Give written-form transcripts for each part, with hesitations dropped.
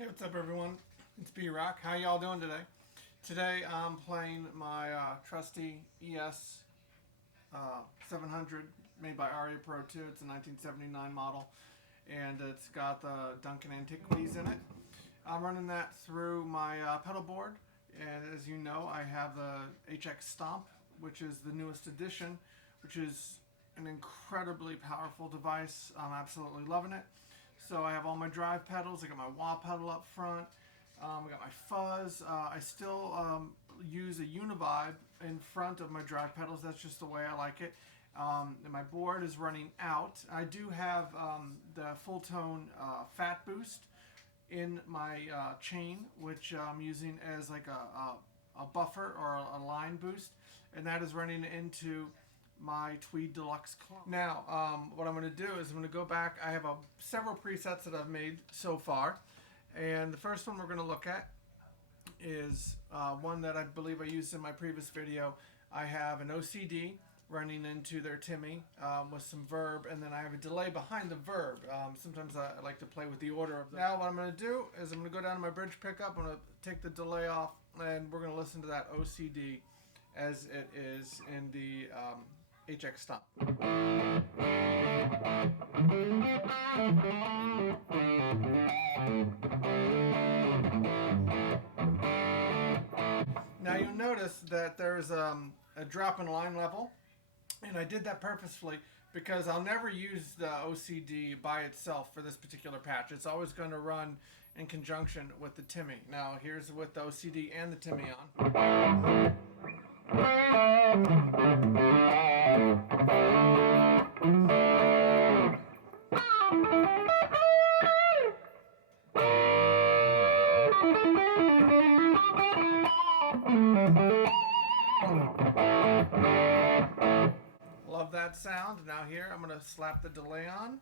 Hey, what's up everyone? It's B-Rock. How y'all doing today? Today I'm playing my trusty ES 700 made by Aria Pro 2. It's a 1979 model and it's got the Duncan Antiquities in it. I'm running that through my pedal board, and as you know I have the HX Stomp, which is the newest edition, which is an incredibly powerful device. I'm absolutely loving it. So I have all my drive pedals. I got my wah pedal up front. I got my fuzz. I still use a Univibe in front of my drive pedals. That's just the way I like it. And my board is running out. I do have the full tone fat boost in my chain, which I'm using as like a buffer or a line boost, and that is running into my Tweed Deluxe clone. Now, what I'm going to do is I'm going to go back. I have several presets that I've made so far, and the first one we're going to look at is one that I believe I used in my previous video. I have an OCD running into their Timmy with some verb, and then I have a delay behind the verb. Sometimes I like to play with the order of them. Now what I'm going to do is I'm going to go down to my bridge pickup. I'm going to take the delay off, and we're going to listen to that OCD as it is in the HX Stomp. Now you'll notice that there's a drop in line level, and I did that purposefully because I'll never use the OCD by itself for this particular patch. It's always going to run in conjunction with the Timmy. Now here's with the OCD and the Timmy on. Love that sound. Now here I'm going to slap the delay on.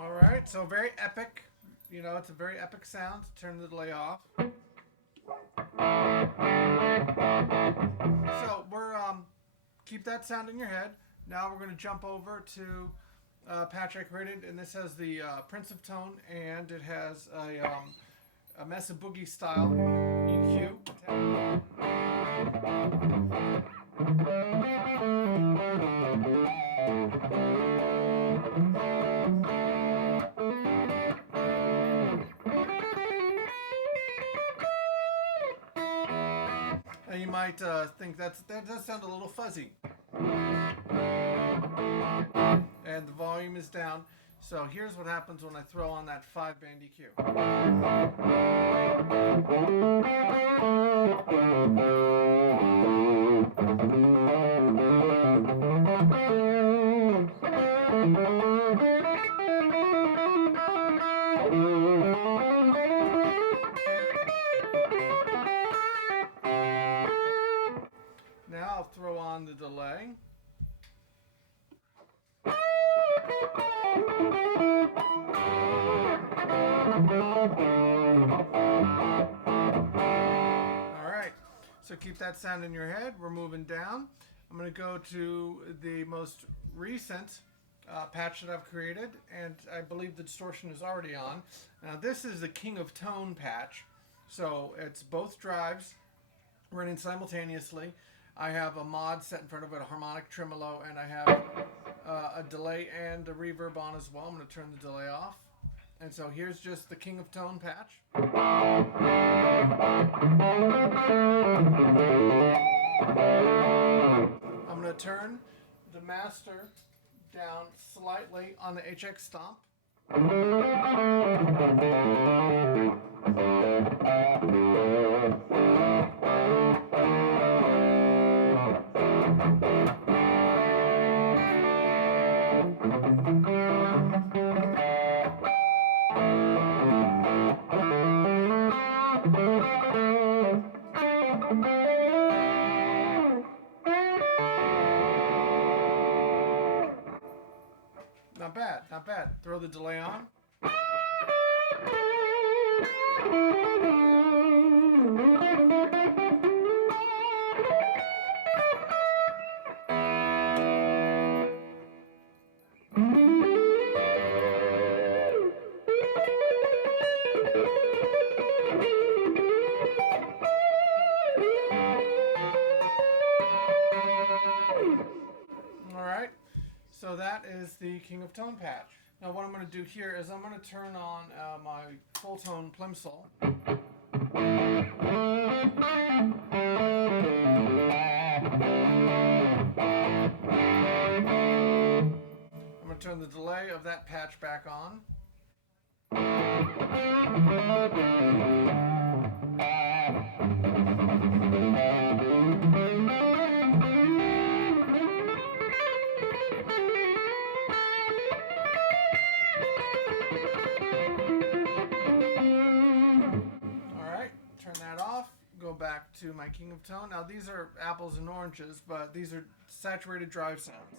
Alright, so very epic. You know, it's a very epic sound. Turn the delay off. So we're keep that sound in your head. Now we're going to jump over to a patch I created, and this has the Prince of Tone, and it has a Mesa Boogie style EQ. And you might think that does sound a little fuzzy. And the volume is down. So here's what happens when I throw on that 5-band EQ. Now I'll throw on the delay. Alright, so keep that sound in your head. We're moving down. I'm going to go to the most recent patch that I've created, and I believe the distortion is already on. Now this is the King of Tone patch, so it's both drives running simultaneously. I have a mod set in front of it, a harmonic tremolo, and I have a delay and a reverb on as well. I'm going to turn the delay off. And so here's just the King of Tone patch. I'm going to turn the master down slightly on the HX Stomp. not bad. Throw the delay on. Alright, so that is the King of Tone patch. Now what I'm going to do here is I'm going to turn on my full tone plimsoll. I'm going to turn the delay of that patch back on. Go back to my King of Tone. Now these are apples and oranges, but these are saturated drive sounds.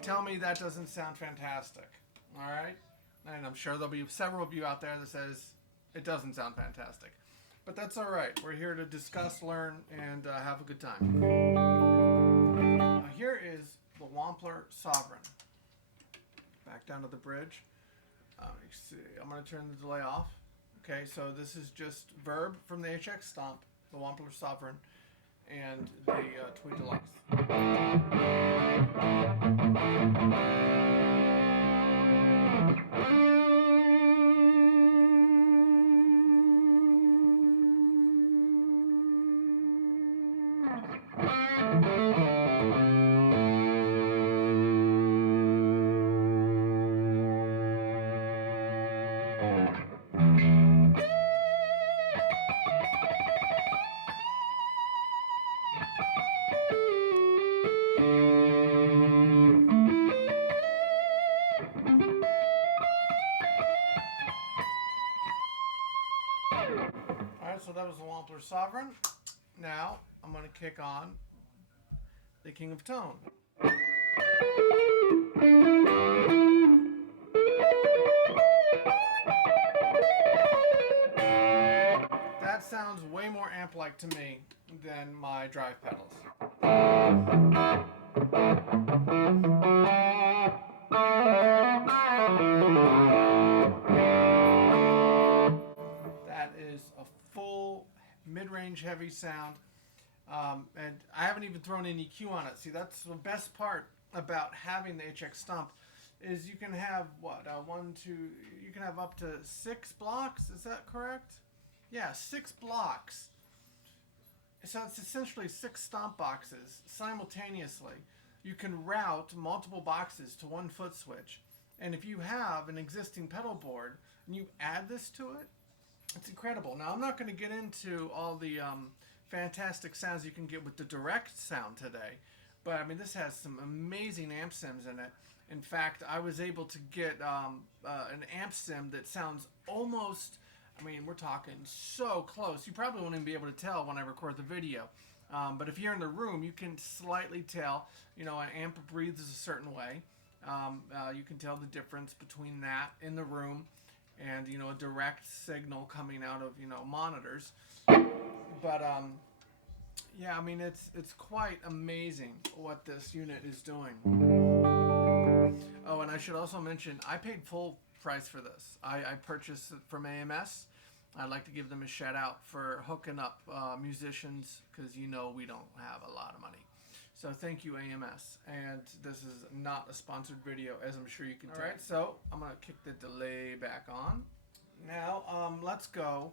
Tell me that doesn't sound fantastic. Alright? And I'm sure there'll be several of you out there that says it doesn't sound fantastic. But that's alright. We're here to discuss, learn, and have a good time. Here is the Wampler Sovereign. Back down to the bridge. See, I'm going to turn the delay off. Okay, so this is just Verb from the HX Stomp, the Wampler Sovereign, and the Tweed Deluxe. Alright, so that was the Wampler Sovereign. Now, I'm going to kick on the King of Tone. That sounds way more amp-like to me than my drive pedals. That is a full mid-range heavy sound, and I haven't even thrown any EQ on it. See, that's the best part about having the HX Stomp is you can have you can have up to 6 blocks. Is that correct? Yeah, 6 blocks. So it's essentially 6 stomp boxes simultaneously. You can route multiple boxes to one foot switch. And if you have an existing pedal board and you add this to it, it's incredible. Now, I'm not going to get into all the fantastic sounds you can get with the direct sound today. But, I mean, this has some amazing amp sims in it. In fact, I was able to get an amp sim that sounds almost... I mean, we're talking so close. You probably won't even be able to tell when I record the video. But if you're in the room, you can slightly tell, you know, an amp breathes a certain way. You can tell the difference between that in the room and, you know, a direct signal coming out of, you know, monitors. But, yeah, I mean, it's quite amazing what this unit is doing. Oh, and I should also mention, I paid full price for this. I purchased it from AMS. I'd like to give them a shout out for hooking up musicians, because you know we don't have a lot of money. So thank you, AMS. And this is not a sponsored video, as I'm sure you can tell. Alright, so I'm going to kick the delay back on. Now, let's go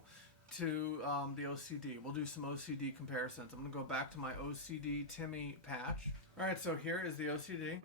to the OCD. We'll do some OCD comparisons. I'm going to go back to my OCD Timmy patch. Alright, so here is the OCD.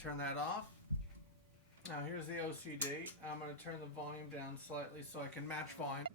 turn that off. Now here's the OCD. I'm going to turn the volume down slightly so I can match volume.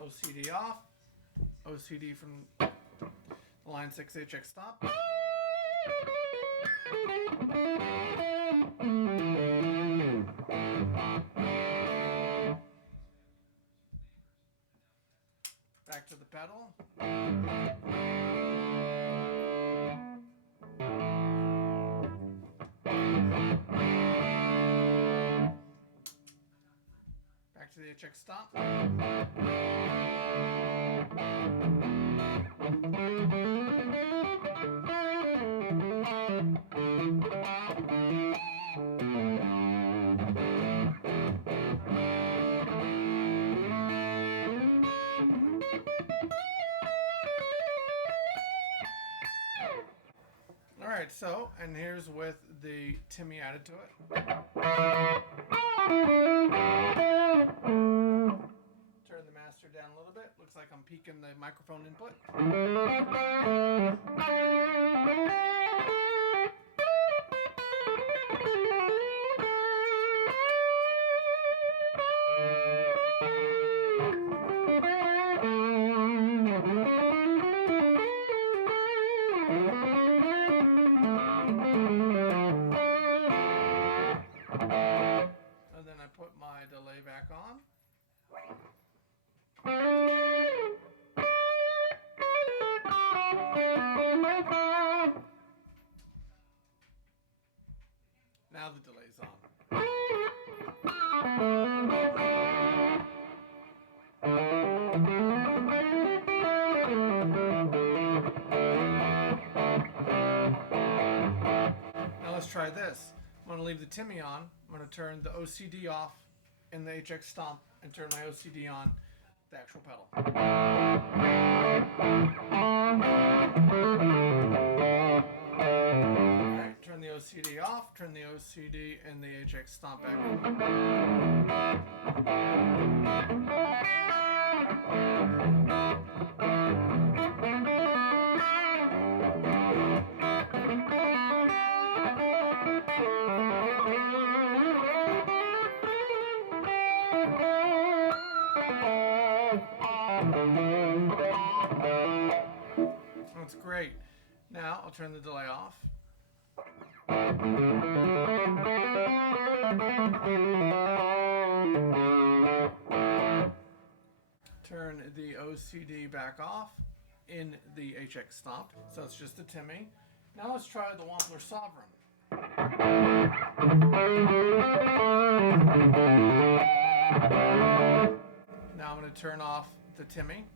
OCD off, OCD from line 6 HX Stomp. Back to the pedal. Back to the HX Stomp. Alright, so, and here's with the Timmy added to it. Turn the master down a little bit. Looks like I'm peaking the microphone input. And then I put my delay back on. Now the delay's on. Now let's try this. I'm going to leave the Timmy on. I'm going to turn the OCD off in the HX Stomp and turn my OCD on the actual pedal. Alright, turn the OCD off, turn the OCD and the HX Stomp back on. That's great. Now I'll turn the delay off. Turn the OCD back off in the HX Stomp. So it's just the Timmy. Now let's try the Wampler Sovereign. Now I'm going to turn off the Timmy.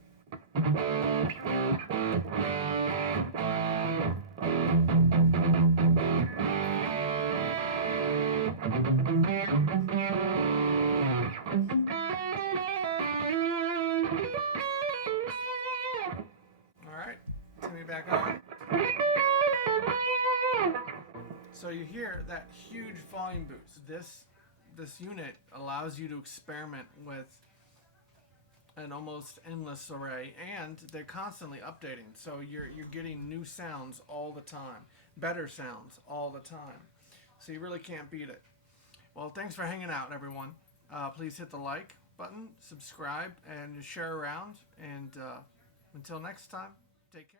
Alright, Timmy back on. So you hear that huge volume boost. This unit allows you to experiment with an almost endless array, and they're constantly updating. So you're getting new sounds all the time, better sounds all the time. So you really can't beat it. Well, thanks for hanging out, everyone. Please hit the like button, subscribe, and share around. And until next time, take care.